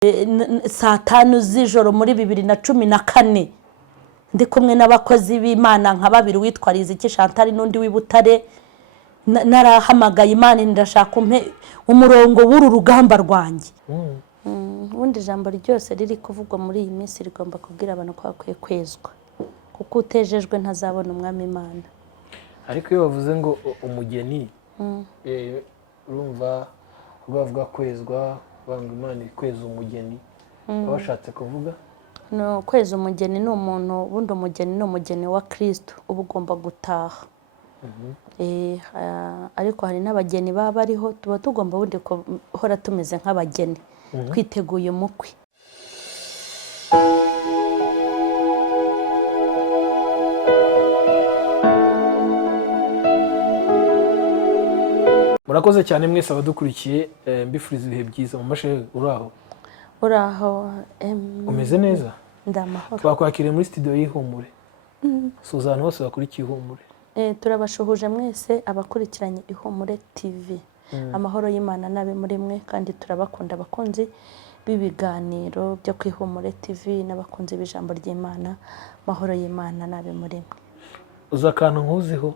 saa 5 z'ijoro muri 2014 ndi kumwe n'abakozi b'Imana nka babiri witwa Riziki Chantal n'undi w'Ibutare narahamagaye Imana ndashaka umurongo w'uru rugamba rwanjye. Ubundi ijambo ryose riri kuvugwa muri iyi minsi rigomba kubwira abantu ko bakwiye kwezwa kuko utejejwe ntazabona umwami Imana. Ariko iyo bavuze ngo umugeni urumva bavuga kwezwa banga Imana kweza umugeni bashatse kuvuga no kweza umugeni ni umuntu ubundi umugeni ni umugeni wa Kristo uba ugomba gutaha. Ariko hari n'abageni baba bariho tuba tugomba bundi hora tumeze nk'abageni twiteguye umukwe. Murakoze cyane mwese abadukurikiye mbifuriza ibihe byiza mu mashe uraho umeze neza ndamahoro twakwakiriye muri studio y'Ihumure Suzanne hose bakurikiye Ihumure turabashuhuje mwese abakurikiranye Ihumure TV amahoro y'Imana nabe muri mwe kandi turabakunda abakunzi b'ibiganiro byo ku Ihumure TV n'abakunzi b'ijambo ry'Imana amahoro y'Imana nabe muri mwe. Uzakantu nkuziho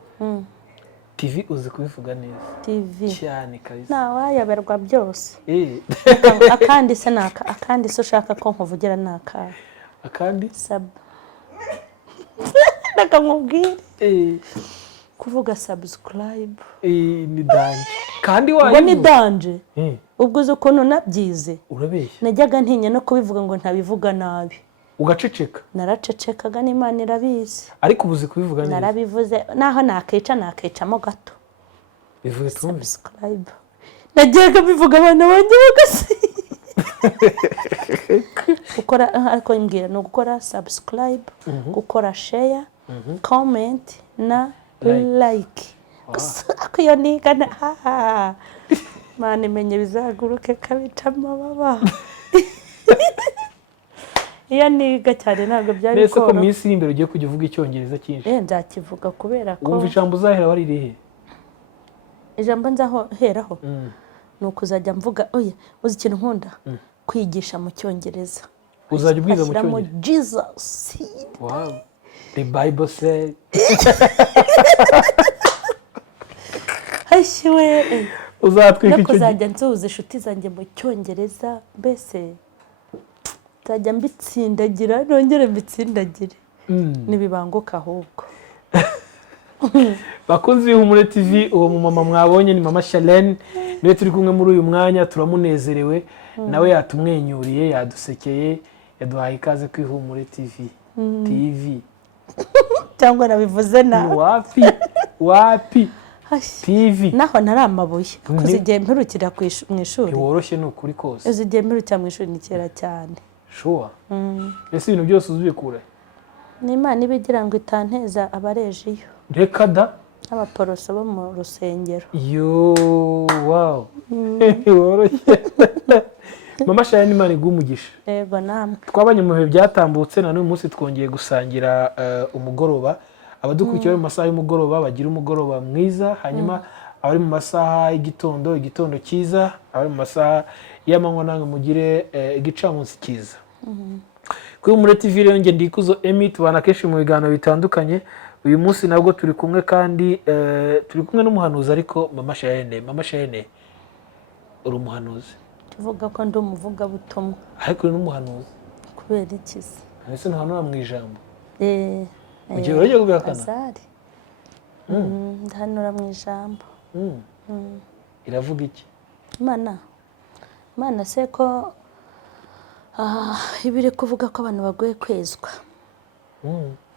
TV uzi kubivuga neza TV cyane kabisa nawayaberwa byose akandi se ushaka ko nkuvugira naka akandi sub nakamubwire kuvuga subscribe ni danje kandi wayo ni danje ubwo uzi ukuntu nabyize urabeshya najyaga ntinya no kubivuga ngo ntabivuga nabi ugaceceka naracecekaga n'Imana irabizi ariko ubuzi kubivuga neza narabivuze naho nakecamo gato bivuye subscribe najyaga bivuga abana banjye bagasi gukora ariko ngira no gukora subscribe gukora share comment na like akiyo nigana Mana imenye bizaguruke kabica amababa iya niga cyane ntabwo byari nese ko minsi imbere ugiye kujya uvuga icyongereza cyinshi nzakivuga kubera ko wumva ijambo uzahera wari rihe ijambo nzaheraho ni ukuzajya mvuga oya uzi ikintu nkunda kwigisha mu cyongereza uzajya ubwiza mu cyongereza Jesus wow the Bible said hashiwe uzatwika icyo kuzajya nsuhuza inshuti zanjye mu cyongereza mbese nzajya mbitsindagira nongere mbitsindagire nibibanguka ahubwo. Bakunzi b'Ihumure TV uwo mumama mwabonye ni mama Charlene niwe turi kumwe muri uyu mwanya turamunezerewe nawe yatumwenyuriye yadusekeye yaduhaye ikaze ku Ihumure TV cyangwa nabivuze na wapi TV naho naramabuye kuzigiye mperukira mu ishuri woroshye no kuri kose uzigiye mperukira mu ishuri ni kera cyane sure ese ibintu byose uzubikura ni Imana ibigira ngo itanteza abarejiyo reka da abaporoso bo mu rusengero yo wow woroshye mama Charlene Imana igumugisha yego namwe twabanye mu bihe byatambutse na n'uyu munsi twongeye gusangira umugoroba abadukurikiye mu masaha y'umugoroba bagira umugoroba mwiza hanyuma abari mu masaha y'igitondo cyiza abari mu masaha y'amanywa nange mugire igicamunsi cyiza kuri Ihumure TV rero nge ndikuzo Emmy tubana kenshi mu biganiro bitandukanye uyu munsi nabwo turi kumwe kandi turi kumwe n'umuhanuzi ariko mama Charlene uri umuhanuzi tuvuga ko ndi umuvuga butumwa ariko uri n'umuhanuzi kubera iki se ese ntuhanura mu ijambo ugiye urajya kubihakana azari ndahanura mu ijambo iravuga iki Imana se ko ibiri kuvuga ko abantu bagoye kwezwa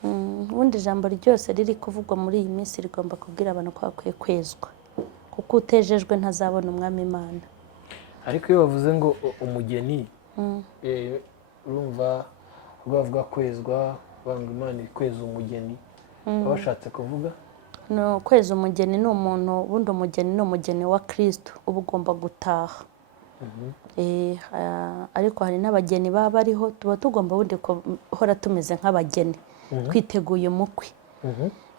ubundi ijambo ryose riri kuvugwa muri iyi minsi rigomba kubwira abantu ko bakwiye kwezwa kuko utejejwe ntazabona umwami Imana. Ariko iyo bavuze ngo umugeni urumva bavuga kwezwa banga Imana kweza umugeni bashatse kuvuga no kweza umugeni ni umuntu ubundi umugeni ni umugeni wa Kristo uba ugomba gutaha. Ariko hari n'abageni baba bariho tuba tugomba bundi hora tumeze nk'abageni twiteguye umukwe.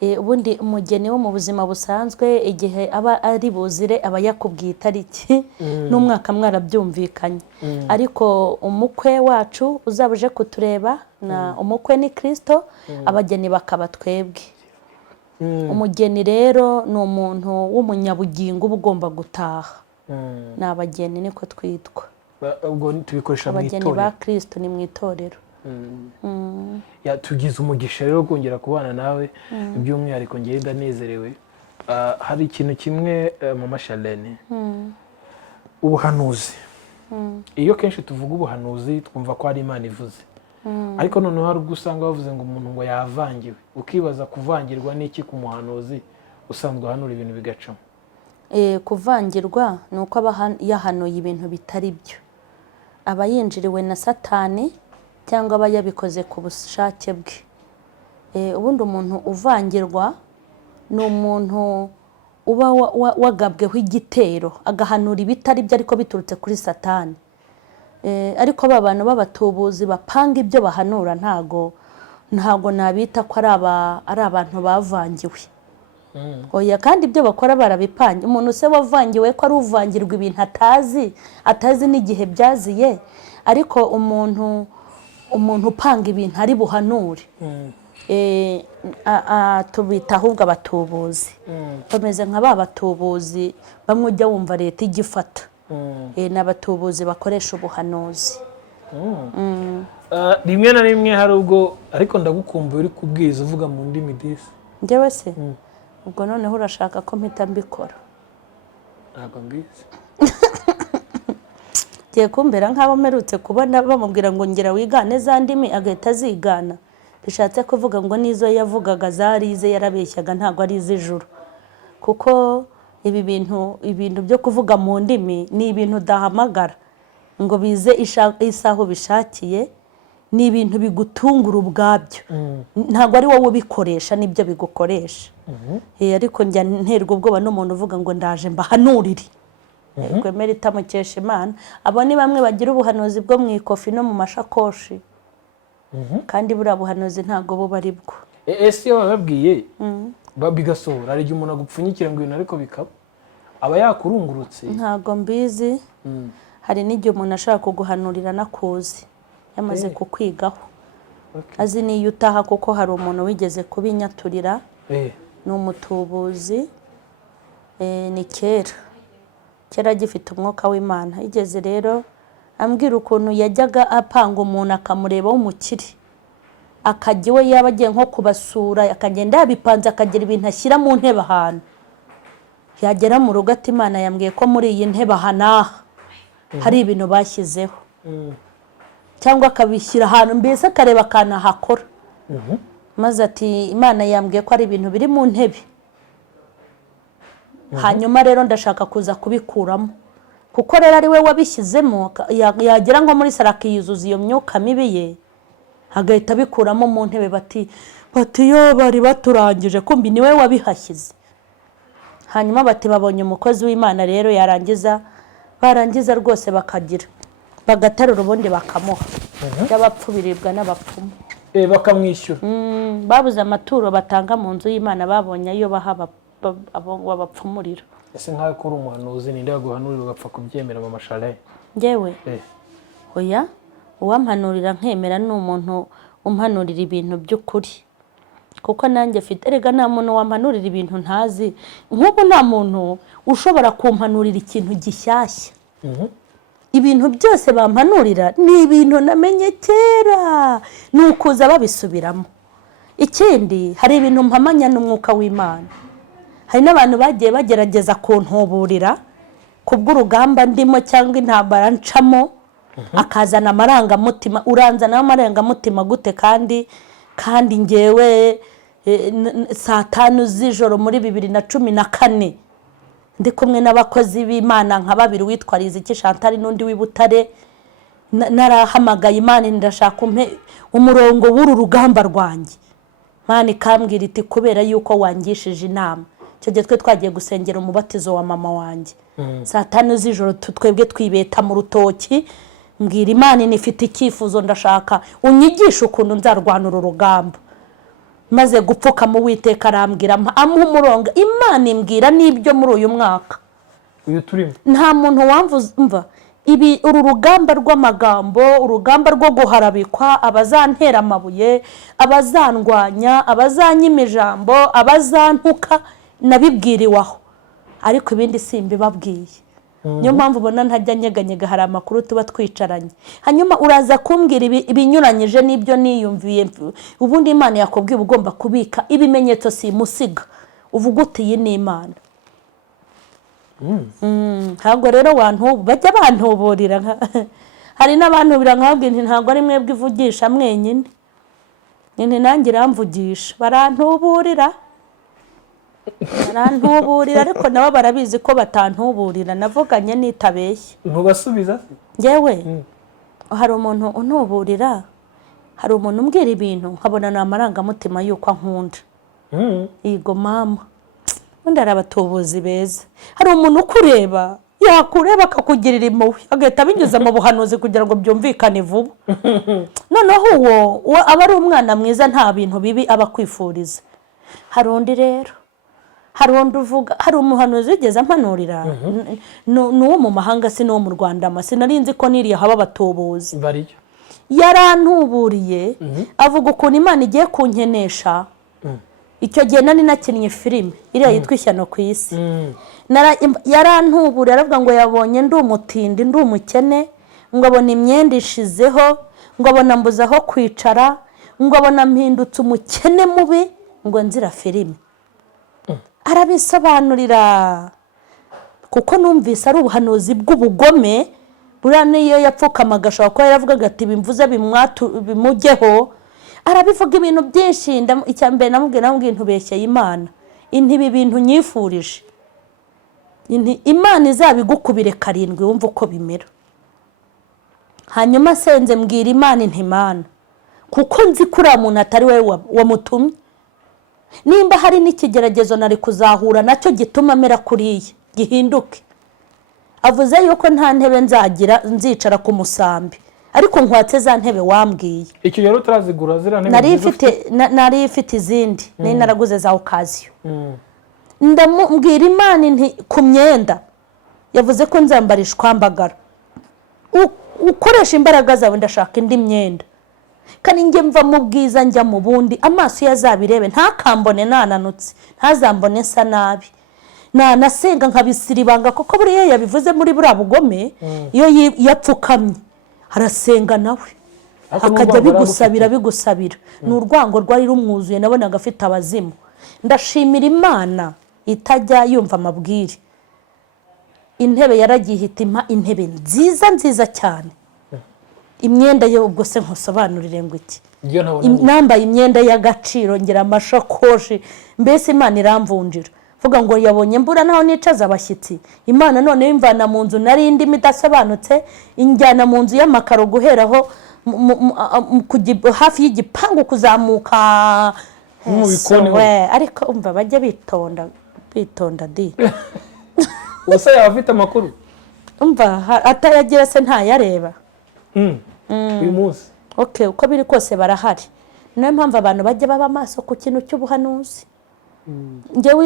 ubundi umugeni wo mu buzima busanzwe igihe aba ari buzire aba yakubwiye itariki n'umwaka mwarabyumvikanye, ariko umukwe wacu uzaba uje kutureba umukwe ni Kristo, abageni bakaba twebwe. Umugeni rero ni umuntu w'umunyabugingo uba ugomba gutaha, ni abageni niko twitwa. ubwo tubikoresha mu abageni ba Kristo ni mu itorero. Tugize umugisha rero kongera kubana nawe, by'umwihariko ngiye ndanezerewe. Hari ikintu kimwe Mama Charlene, ubuhanuzi. Iyo kenshi tuvuga ubuhanuzi twumva ko ari Imana ivuze, ariko noneho hari ubwo usanga bavuze ngo umuntu ngo yavangiwe, ukibaza kuvangirwa n'iki ku muhanuzi usanzwe ahanura ibintu bigacamo. Kuvangirwa ni uko aba yahanuye ibintu bitari byo, aba yinjiriwe na Satani cyangwa aba yabikoze ku bushake bwe. Ubundi umuntu uvangirwa ni umuntu uba wagabweho igitero agahanura ibitari byo ariko biturutse kuri Satani. Ariko aba bantu b'abatubuzi bapanga ibyo bahanura ntago nabita ko ari abantu bavangiwe. Oya, kandi ibyo bakora barabipanga. Umuntu se wavangiwe ko ari uvangirwa ibintu atazi n'igihe byaziye, ariko umuntu upanga ibintu ari buhanure tubita ahubwo abatubuzi. Bameze nka ba batubuzi bamwe ujya wumva leta igifata, ni abatubuzi bakoresha ubuhanuzi. Rimwe na rimwe hari ubwo, ariko ndagukumbuye uri kubwiza uvuga mu ndimi disi. Njyewe se ubwo noneho urashaka ko mpita mbikora? Ntabwo mbizi. Giye kumbera nk'abo mperutse kubona bamubwira ngo ngira wigane za ndimi agahita azigana. Bishatse kuvuga ngo n'izo yavugaga zarize yarabeshyaga, ntabwo ari iz'ijuru. Kuko ibi bintu byo kuvuga mu ndimi ni ibintu udahamagara ngo bize isaho bishakiye, ni ibintu bigutungura ubwabyo, ntabwo ari wowe ubikoresha, nibyo bigukoresha. Ariko njya nterwa ubwoba n'umuntu uvuga ngo ndaje mbahanurire. Kwemera itamukesha Imana. Abo ni bamwe bagira ubuhanuzi bwo mu ikofi no mu mashakoshi, kandi buriya buhanuzi ntabwo buba ari bwo. Ese iyo bababwiye bigasohora, hari igihe umuntu agupfunyikira ngo ibintu ariko bikaba aba yakurungurutse. Ntabwo mbizi. Hari n'igihe umuntu ashaka kuguhanurira nakuzi, yamaze kukwigaho, azi n'iyo utaha, kuko hari umuntu wigeze kubinyaturira. Ni umutubuzi, ni kera gifite umwuka w'Imana. Igeze rero ambwira ukuntu yajyaga apanga umuntu akamureba w'umukire, akajya iwe yaba agiye nko kubasura, akagenda yabipanze, akagira ibintu ashyira mu ntebe ahantu. Yagera mu rugo ati Imana yambwiye ko muri iyi ntebe aha n'aha hari ibintu bashyizeho, cyangwa akabishyira ahantu, mbese akareba akantu ahakora. Maze ati Imana yambwiye ko ari ibintu biri mu ntebe, hanyuma rero ndashaka kuza kubikuramo. Kuko rero ari we wabishyizemo, yagera ngo muri saro akiyuzuza iyo myuka mibi ye, agahita abikuramo mu ntebe. Bati yo bari baturangije, kumbi ni we wabihashyize. Hanyuma bati babonye umukozi w'Imana rero barangiza rwose bagaterura ubundi bakamuha. Y'abapfu biribwa n'abapfumu. Bakamwishyura. Babuze amaturo batanga mu nzu y'Imana, babonye ayo baha babapfumurira. Ese nk'aho kuri umuhanuzi ninde yaguhanurira ugapfa kubyemera Mama Charlene? Njyewe oya, uwampanurira nkemera ni umuntu umpanurira ibintu by'ukuri, kuko nanjye mfite, erega nta muntu wampanurira ibintu ntazi. Nk'ubu nta muntu ushobora kumpanurira ikintu gishyashya. Ibintu byose bampanurira ni ibintu namenye kera, ni ukuza babisubiramo. Ikindi, hari ibintu mpamanya n'umwuka w'Imana. Hari n'abantu bagiye bagerageza kuntuburira kubw'urugamba ndimo cyangwa intambara ncamo, akazana amarangamutima. Uranzana amarangamutima gute? kandi ngewe saa 5 z'ijoro muri 2014 ndi kumwe n'abakozi b'Imana nka babiri, witwa Riziki Chantal n'undi w'Ibutare, narahamagaye Imana ndashaka umurongo w'uru rugamba rwanjye. Imana ikambwira iti kubera yuko wangishije inama. Icyo gihe twe twagiye gusengera umubatizo wa mama wanjye, saa 5 z'ijoro twebwe twibeta mu rutoki. Mbwira Imana nifite icyifuzo, ndashaka unyigisha ukuntu nzarwanura urugamba. maze gupfukama Uwiteka arambwira amuha umurongo. Imana imbwira n'ibyo muri uyu mwaka uyu turimo. nta muntu wamva ibi uru rugamba rw'amagambo, urugamba rwo guharabikwa, abazantera amabuye, abazandwanya, abazanyima ijambo, abazantuka, nabibwiriwaho, ariko ibindi simbibabwiye. Niyo mpamvu ubona ntajya nyeganyega, hari amakuru tuba twicaranye, hanyuma uraza kumbwira ibinyuranyije n'ibyo niyumviye. Ubundi Imana yakubwiye ugomba kubika ibimenyetso, simusiga uvuga uti iyi ni Imana. Ntabwo rero bajya bantuburira, hari n'abantubira nkabwira nti ntabwo ari mwebwe ivugisha mwenyine, nanjye iramvugisha, barantuburira ariko nabo barabizi ko batantuburira, navuganye nitabeshye. Ntubasubiza ngewe hari umuntu untuburira, hari umuntu umbwira ibintu nkabona ni amarangamutima y'uko ankunda. Yego mama, undi ari abatubuzi beza. Hari umuntu ukureba, yakureba akakugirira impuhwe, agahita abinyuza mu buhanuzi kugira ngo byumvikane vuba. Noneho uwo aba ari umwana mwiza, nta bintu bibi aba akwifuriza. Hari undi rero, hari undi uvuga, hari umuhanuzi wigeze ampanurira, ni uwo mu mahanga, si n'uwo mu Rwanda, sinari nzi ko niriya haba abatubuzi. bariyo yarantuburiye, avuga ukuntu Imana igiye kunkenesha. Icyo gihe nari nakinnye filime iriya yitwa Ishyano ku isi. Yarantuburiye aravuga ngo yabonye ndi umutindi, ndi umukene, ngo abona imyenda ishizeho, ngo abona mbuze aho kwicara, ngo abona mpindutse umukene mubi, ngo nzira filime. Arabisobanurira kuko numvise ari ubuhanuzi bw'ubugome. Buriya niyo yapfukamaga ashobora kuba yaravugaga ati bimvuze bimujyeho. Arabivuga ibintu byinshi. Icya mbere namubwira ntubeshyeye Imana, ibi bintu nyifurije, Imana izabigukubire karindwi wumva uko bimera. Hanyuma senze mbwira Imana Imana, kuko nzi ko uriya muntu atari wowe wamutumye. Nimba hari n'ikigeragezo nari kuzahura nacyo gituma amera kuriya, gihinduke. Avuze yuko nta ntebe nzicara ku musambi, ariko nkwatse za ntebe wambwiye. Icyo rero turazigura zira ntebe. Nari ifite izindi, nari naraguze za okaziyo. Ndamubwira Imana ku myenda, yavuze ko nzambara ishwambagara. Ukoresha imbaraga zawe, ndashaka indi myenda, kandi njye mva mu bwiza njya mu bundi, amaso yazabirebe, ntakambone nananutse, ntazambone nsa nabi, nanasenga nkabisiribanga, kuko buriya yabivuze muri buriya bugome. Iyo yapfukamye arasenga nawe akajya bigusabira. Ni urwango rwari rumwuzuye, nabonaga afite abazimu. Ndashimira Imana itajya yumva amabwire. Intebe yaragiye ihitima, intebe nziza cyane. Imyenda yo ubwo se nkusobanurire ngo iki, nambaye imyenda y'agaciro, ngira amashakoshi, mbese Imana iramvunjira. Vuga ngo yabonye mbura naho nicaza abashyitsi, Imana none yimvana mu nzu nari indi midasobanutse, injyana mu nzu y'amakaro guheraho hafi y'igipangu kuzamuka mu bikoni. Ariko umva bajya bitonda di. Usa yafite amakuru umva atayagira se ntayareba. uyu munsi uko biri kose barahari. Niyo mpamvu abantu bajya baba amaso ku kintu cy'ubuhanuzi. Ngewe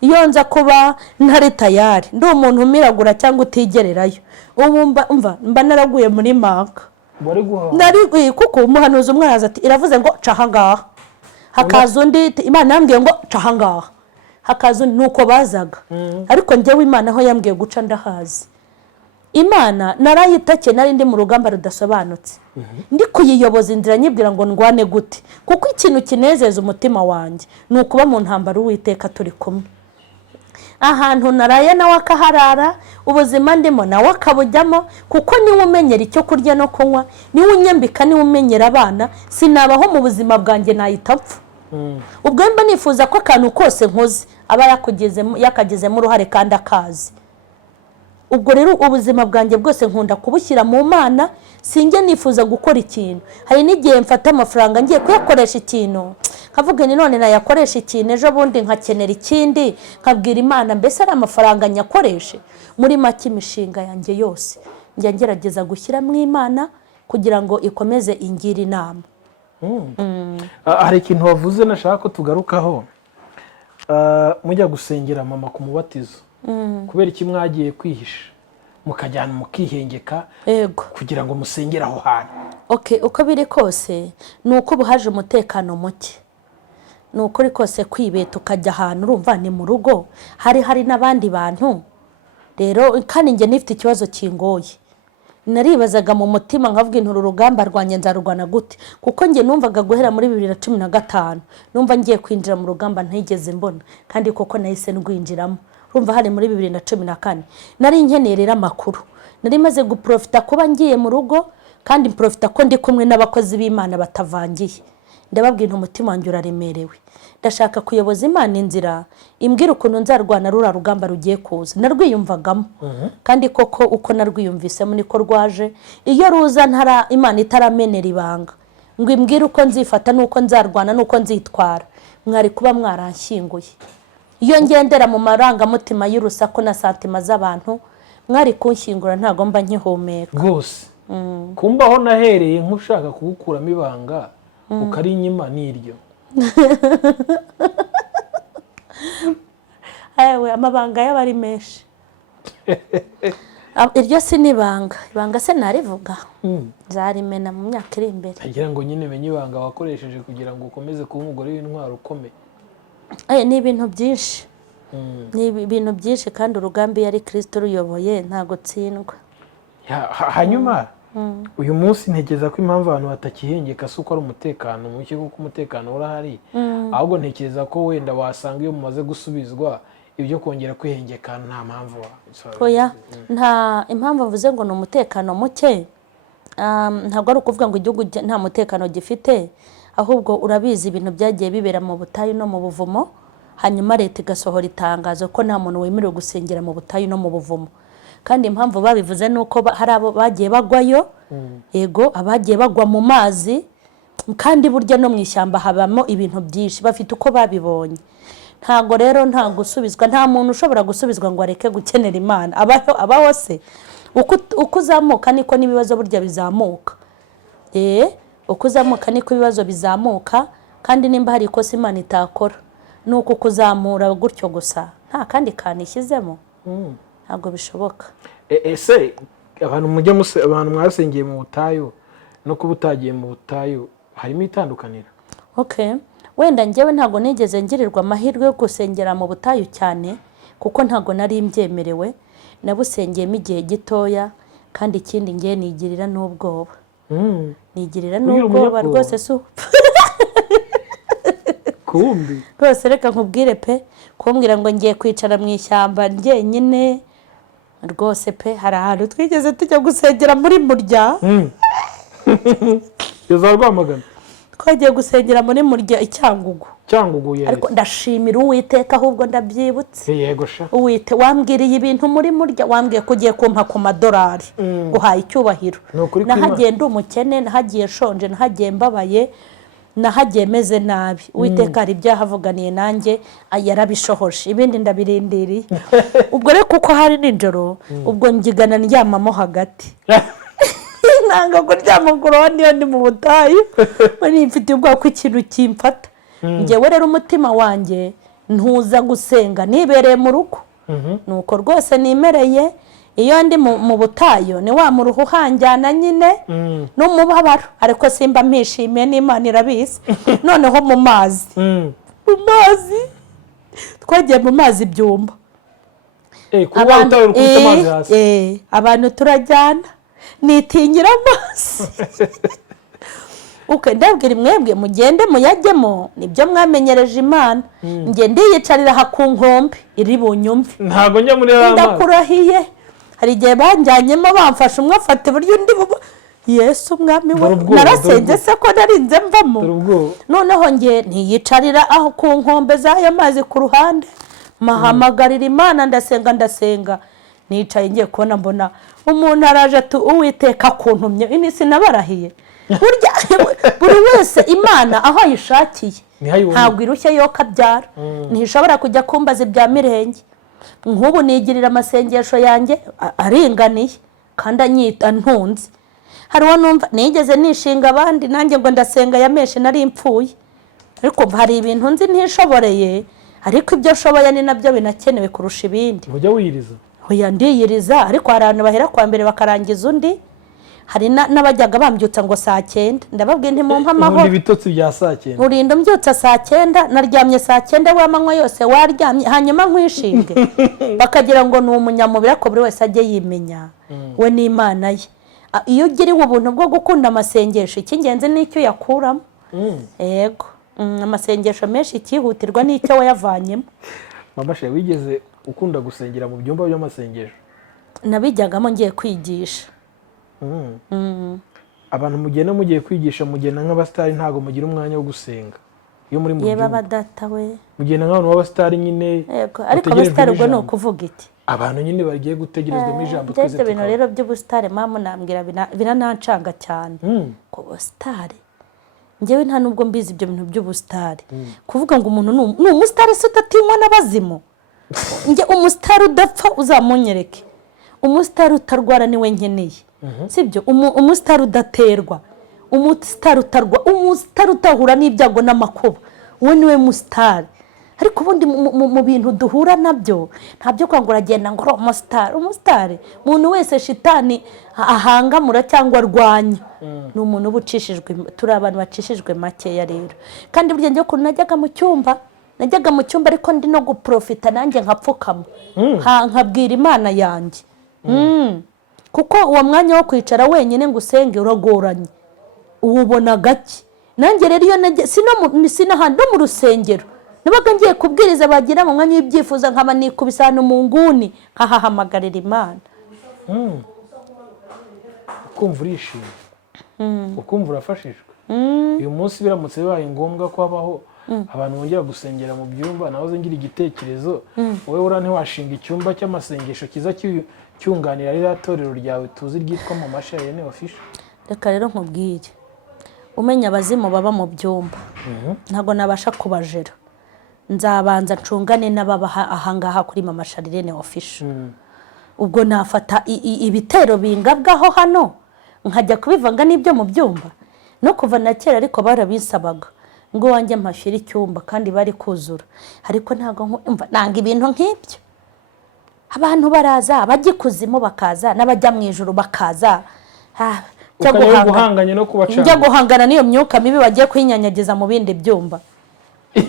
iyo nza kuba ntari tayari, ndi umuntu umiragura cyangwa utigererayo, mba naraguye muri maka. Kuko umuhanuzi umwe araza ati iravuze ngo caha ngaha, hakaza undi Imana yambwiye ngo caha ngaha, hakaza undi, nuko bazaga. Ariko ngewe Imana aho yambwiye guca ndahazi. Imana narayitake, nari ndi mu rugamba rudasobanutse, ndi kuyiyoboza inzira nyibwira ngo ndwane gute, kuko ikintu kinezeza umutima wanjye ni ukuba mu ntambara Uwiteka turi kumwe. Ahantu naraye nawe akaharara, ubuzima ndimo nawe akabujyamo, kuko niwe umenyera icyo kurya no kunywa, niwe unyambika, niwe umenyera abana. Sinabaho mu buzima bwanjye nahita mpfa. Ubwo mba nifuza ko akantu kose nkoze aba yakagezemo uruhare kandi akazi. Ubwo rero ubuzima bwanjye bwose nkunda kubushyira mu Mana, sinjye nifuza gukora ikintu. Hari n'igihe mfata amafaranga ngiye kuyakoresha ikintu, nkavuga ni none nayakoresha ikintu, ejo bundi nkakenera ikindi, nkabwira Imana mbese ari amafaranga nyakoreshe. Muri make imishinga yanjye yose njya ngerageza gushyira mu Imana kugira ngo ikomeze ingire inama. hari ikintu wavuze nashaka ko tugarukaho. Mujya gusengera mama ku mubatizo kubera iki mwagiye kwihisha mukajyana mukihengeka kugira ngo musengere aho hantu? uko biri kose ni uko ubu haje umutekano muke, ni ukuri kose kwibeta ukajya ahantu urumva ni mu rugo hari n'abandi bantu. Rero kandi njye nifite ikibazo kingoye, naribazaga mu mutima nkavuga uru rugamba rwanjye nzarurwana gute, kuko njye numvaga guhera muri 2015 numva ngiye kwinjira mu rugamba ntigeze mbona, kandi koko nahise ndwinjiramo. Urumva hari muri 2014 nari nkeneye rero amakuru, nari maze guprofita kuba ngiye mu rugo kandi mprofita ko ndi kumwe n'abakozi b'Imana batavangiye. Ndababwira umutima wanjye uraremerewe, ndashaka kuyoboza Imana inzira imbwira ukuntu nzarwana rura rugamba rugiye kuza. Narwiyumvagamo kandi koko uko narwiyumvisemo niko rwaje. Iyo ruza ntara Imana itaramenera ibanga ngo imbwira uko nzifata nuko nzarwana nuko nzitwara, mwari kuba mwaranshyinguye. Iyo ngendera mu marangamutima y'urusaku na santima z'abantu mwari kunshyingura ntago mba nkihumeka rwose. Kumbaho nahereye nk'ushaka kugukuramo ibanga ukari inyuma n'iryo. Ayewe amabanga y'abari menshi. Iryo si nibanga, ibanga se narivuga nzarimena mu myaka iri imbere. Agira ngo nyine menye ibanga wakoresheje kugira ngo ukomeze kuba umugore w'intwaro ukomeye. Ni ibintu byinshi, ni ibintu byinshi kandi urugamba yari Kristo ruyoboye ntago tsindwa. Hanyuma uyu munsi ntekereza ko impamvu abantu batakihengeka si uko ari umutekano muke, kuko umutekano urahari, ahubwo ntekereza ko wenda wasanga iyo mumaze gusubizwa ibyo kongera kwihengeka nta mpamvu. Oya, nta impamvu mvuze ngo ni umutekano muke, ntabwo ari ukuvuga ngo igihugu nta mutekano gifite, ahubwo urabizi ibintu byagiye bibera mu butayu no mu buvumo, hanyuma leta igasohora itangazo ko nta muntu wemerewe gusengera mu butayu no mu buvumo. Kandi impamvu babivuze nuko hari abo bagiye bagwayo, yego abagiye bagwa mu mazi, kandi burya no mu ishyamba habamo ibintu byinshi, bafite uko babibonye. Ntago rero nta gusubizwa, nta muntu ushobora gusubizwa ngo areke gukenera Imana. Abaho se uko uzamuka niko n'ibibazo burya bizamuka. Uko uzamuka niko ibibazo bizamuka, kandi nimba hari ikosa Imana itakora nuko kuzamura gutyo gusa nta kandi kantu ishyizemo, ntabwo bishoboka. Ese abantu mwasengeye mu butayu no kuba utagiye mu butayu harimo itandukaniro? Wenda njyewe ntago nigeze ngirirwa amahirwe yo gusengera mu butayu cyane, kuko ntago nari mbyemerewe, nabusengeyemo igihe gitoya, kandi ikindi ngiye nigirira n'ubwoba. Nigirira n'ubwoba rwose kumbi rwose. Reka nkubwire pe, kumbwira ngo ngiye kwicara mu ishyamba njyenyine rwose pe, hari ahantu twigeze tujya gusengera muri Murya. Rwamagana twagiye gusengera muri Murya Icyangugu. Yes. Ariko ndashimira Uwiteka, ahubwo ndabyibutse. Yego sha. Wambwiriye ibintu muri Murya, wambwiye ko ugiye kumpa ku madolari, guhaye icyubahiro. Nahagiye ndi umukene, nahagiye shonje, nahagiye mbabaye, nahagiye meze nabi. Uwiteka hari ibyahavuganiye nanjye yarabishohoje, ibindi ndabirindiriye. Ubwo rero kuko hari nijoro, ubwo ngigana ndyamamo hagati. Nanga kuryama ku ruhande iyo ndi mu butayu, bari mfite ubwoba ko ikintu kimfata. Njyewe rero umutima wanjye ntuza gusenga nibereye mu rugo, nuko rwose nimereye. Iyo ndi mu butayu ni wa muruhu hanjyana nyine n'umubabaro, ariko simba mpishimiye, n'Imana irabizi. Noneho mu mazi twagiye mu mazi Byumba, abantu turajyana, nitinyira amazi. Ndabwira mwebwe mugende muyajyemo, nibyo mwamenyereje Imana. Njye ndiyicarira aha ku nkombe iri bunyumve, ntago njya muri amazi. Ndakurahiye hari igihe banjyanyemo bamfashe, umwe afata iburyo undi Yesu umwami we, narasenze se ko narinze mvamo. Noneho njye ntiyicarira aho ku nkombe z'ayo mazi ku ruhande, mahamagarira Imana, ndasenga. Nicaye ngiye kubona mbona umuntu araje ati Uwiteka kuntumye. Ini sinabarahiye. Buri wese Imana aho ayishakiye, ntabwo irushye yo kabyara. Ntishobora kujya kumbaza ibya mirenge. Nk'ubu nigirira amasengesho yanjye aringaniye kandi anyita ntunze. hari uwo numva nigeze nishinga abandi nanjye ngo ndasenga ya menshi nari mpfuye, ariko hari ibintu nzi ntishoboreye, ariko ibyo nshoboye ni nabyo binakenewe kurusha ibindi. ujya wiyiriza? Oya, ndiyiriza, ariko hari abantu bahera kwa mbere bakarangiza undi. Hari n'abajyaga bambyutsa ngo saa 9, ndababwiye ntimumpa amahoro. Ubundi bitotsi bya saa 9 urinda umbyutsa saa 9, naryamye saa 9 w'amanywa yose waryamye, hanyuma nkwishinge bakagira ngo ni umunyamubiri, ariko buri wese ajye yimenya we n'Imana ye. Iyo ugiriwe ubuntu bwo gukunda amasengesho, icy'ingenzi n'icyo yakuramo. Yego, amasengesho menshi ikihutirwa n'icyo wayavanyemo. Mama Sheri, wigeze ukunda gusengera mu byumba by'amasengesho? Nabijyagamo ngiye kwigisha. Abantu mugenda mugiye kwigisha, mugenda nk'abasitari, ntago mugira umwanya wo gusenga iyo muri mu Yeba byumba? badata we. Mugenda nk'abantu b'abasitari nyine. Yego, ariko abasitari ubwo ni ukuvuga iki? Abantu nyine bagiye gutegerezwamo ijambo. Twese ibintu rero by'ubusitari mama nambwira biranancanga cyane. Ko ubusitari njyewe nta nubwo mbizi ibyo bintu by'ubusitari. Kuvuga ngo umuntu ni umusitari se utatinywa n'abazimu? Njye umusitari udapfa uzamunyereke, umusitari utarwara niwe nkeneye. Sibyo, umusitari udaterwa, umusitari utahura n'ibyago n'amakuba, uwo niwe musitari. Ariko ubundi mu bintu duhura nabyo ntabyo kwanga uragenda ngo umusitari umuntu wese shitani ahangamura cyangwa arwanya, ni umuntu uba ucishijwe. Turi abantu bacishijwe makeya rero. Kandi burya njye ukuntu najyaga mu cyumba ariko ndi no guprofita nanjye nkapfukama nkabwira Imana yanjye. Kuko uwo mwanya wo kwicara wenyine ngo usenge uragoranye, uwubona gake. Nanjye rero iyo najye sinahandi mu rusengero nabaga ngiye kubwiriza, bagira mu mwanya w'ibyifuza nkaba nikubisa hano mu nguni nkahahamagarira Imana. Ukumva urishimye, ukumva urafashijwe. Uyu munsi biramutse bibaye ngombwa ko habaho abantu bongera gusengera mu byumba, nahoze ngira igitekerezo, wowe ura ntiwashinga icyumba cy'amasengesho kiza cyunganira ririya torero ryawe tuzi ryitwa Mama Sheri Official? Reka rero nkubwire, umenya abazimu baba mu byumba ntabwo nabasha kubajera. Nzabanza ncungane n'ababa ahangaha kuri Mama Sheri Official. Ubwo nafata ibitero bingabwaho hano nkajya kubivanga n'ibyo mu byumba. No kuva na kera ariko barabisabaga ngo wanjye mpashira icyumba kandi bari kuzura, ariko ntago nanga ibintu nk'ibyo. Abantu baraza, abajya ikuzimu bakaza, n'abajya mu ijuru bakaza. Njya guhangana n'iyo myuka mibi bagiye kwinyanyagiza mu bindi byumba.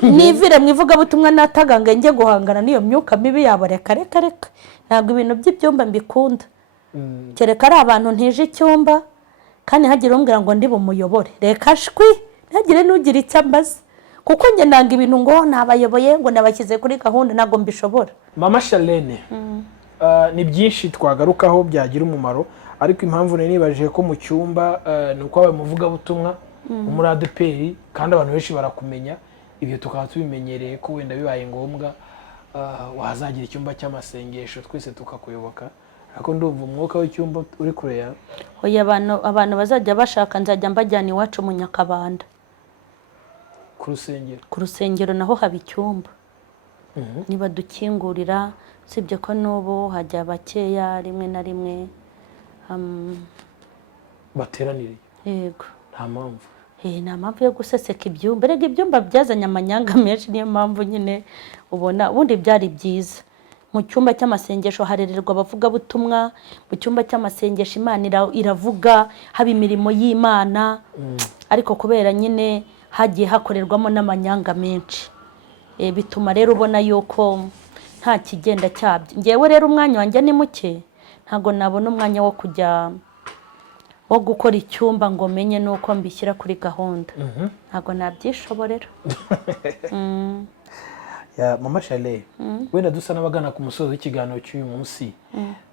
Nivire mwivuga butumwa nataganga njye guhangana n'iyo myuka mibi yabo. Reka ntabwo ibintu by'ibyumba mbikunda. Kereka ari abantu ntije icyumba kandi hagira umbwira ngo ndi bumuyobore, reka shwi ntagire n'ugira icyo ambaza, kuko njye nanga ibintu ngo nabayoboye ngo nabashyize kuri gahunda, ntabwo mbishobora. Mama Sheri, ni byinshi twagarukaho byagira umumaro, ariko impamvu nibajije ko mu cyumba ni uko wabaye umuvugabutumwa muri ADEPR kandi abantu benshi barakumenya. Ibyo tukaba tubimenyereye ko wenda bibaye ngombwa wazagira icyumba cy'amasengesho twese tukakuyoboka, ariko ndumva umwuka w'icyumba uri kure yawe. Oya, abantu bazajya bashaka nzajya mbajyana iwacu mu Nyakabanda ku rusengero naho haba icyumba. Niba dukingurira, sibye ko n'ubu hajya bakeya rimwe na rimwe bateraniriye. Yego, nta mpamvu. Nta mpamvu yo guseseka ibyumba. Rega ibyumba byazanye amanyanga menshi, niyo mpamvu nyine ubona ubundi byari byiza. Mu cyumba cy'amasengesho harererwa abavugabutumwa, mu cyumba cy'amasengesho Imana iravuga, haba imirimo y'Imana. Ariko kubera nyine hagiye hakorerwamo n'amanyanga menshi, bituma rero ubona yuko nta kigenda cyabyo. Ngewe rero umwanya wanjye ni muke, ntabwo nabona umwanya wo gukora icyumba ngo menye nuko mbishyira kuri gahunda. Ntabwo nabyishoborera. Mama Sheri, wenda dusa n'abagana ku musozo w'ikiganiro cy'uyu munsi,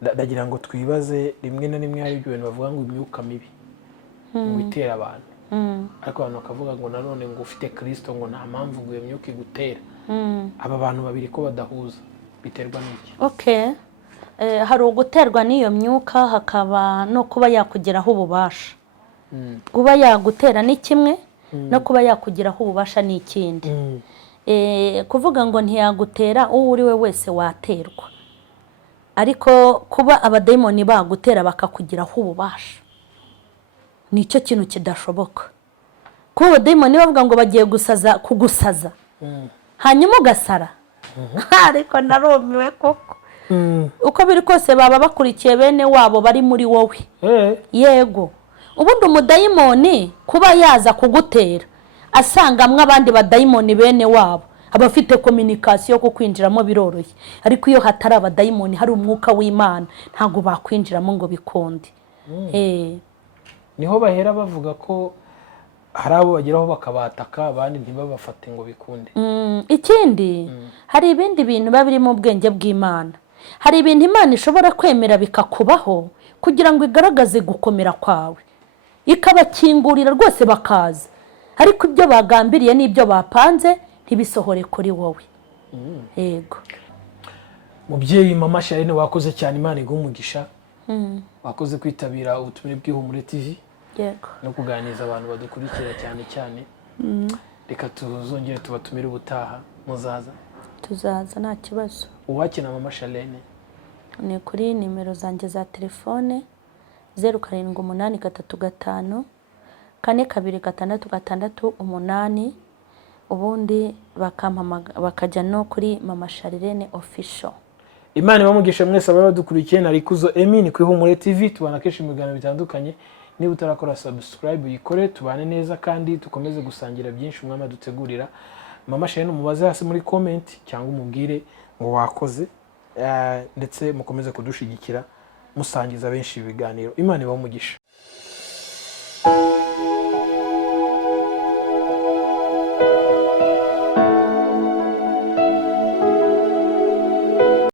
ndagira ngo twibaze, rimwe na rimwe hari ibyo bintu bavuga ngo imyuka mibi ngo itera abantu, ariko abantu bakavuga ngo nanone ngo ufite Kristo ngo nta mpamvu ngo iyo myuka igutera. Aba bantu babiri ko badahuza biterwa n'iki? Hari uguterwa n'iyo myuka, hakaba no kuba yakugeraho ububasha. Kuba yagutera ni kimwe, no kuba yakugeraho ububasha ni ikindi. Kuvuga ngo ntiyagutera uwo uri we wese waterwa, ariko kuba abadayimoni bagutera bakakugiraho ububasha nicyo kintu kidashoboka. kuba abadayimoni bavuga ngo bagiye kugusaza hanyuma ugasara, ariko narumiwe koko. Uko biri kose baba bakurikiye bene wabo bari muri wowe. Yego, ubundi umudayimoni kuba yaza kugutera asangamwe abandi badayimoni bene wabo, abafite communication ko kwinjiramo biroroshye, ariko iyo hatari abadayimoni hari umwuka w'Imana ntago bakwinjiramo ngo bikunde. Niho bahera bavuga ko hari abo bageraho bakabataka abandi ntibabafate ngo bikunde. Ikindi hari ibindi bintu biba biri mu bwenge bw'Imana. Hari ibintu Imana ishobora kwemera bikakubaho kugira ngo igaragaze gukomera kwawe, ikabakingurira rwose bakaza, ariko ibyo bagambiriye n'ibyo bapanze ntibisohore kuri wowe. Yego mubyeyi Mama Charlene, wakoze cyane, Imana iguhe umugisha. Wakoze kwitabira ubutumire bw'Ihumure TV. Yego, no kuganiriza abantu badukurikira cyane cyane. Reka tuzongere tubatumire ubutaha. Muzaza? Tuzaza nta kibazo. Uwakina Mama Charlene ni kuri nimero zanjye za telefone 078335 4266 ubundi bakajya no kuri Mama Charlene official. Imana ibamugisha mwese abadukurikiye. Narikuzo Emini ku Ihumure TV. Tubana kenshi mu biganiro bitandukanye. Niba utarakora subscribe uyikore, tubane neza kandi tukomeze gusangira byinshi umwami adutegurira. Mama Charlene umubaze hasi muri comment cyangwa umubwire ngo wakoze, ndetse mukomeze kudushigikira musangiza benshi ibiganiro. Imana ibamugisha.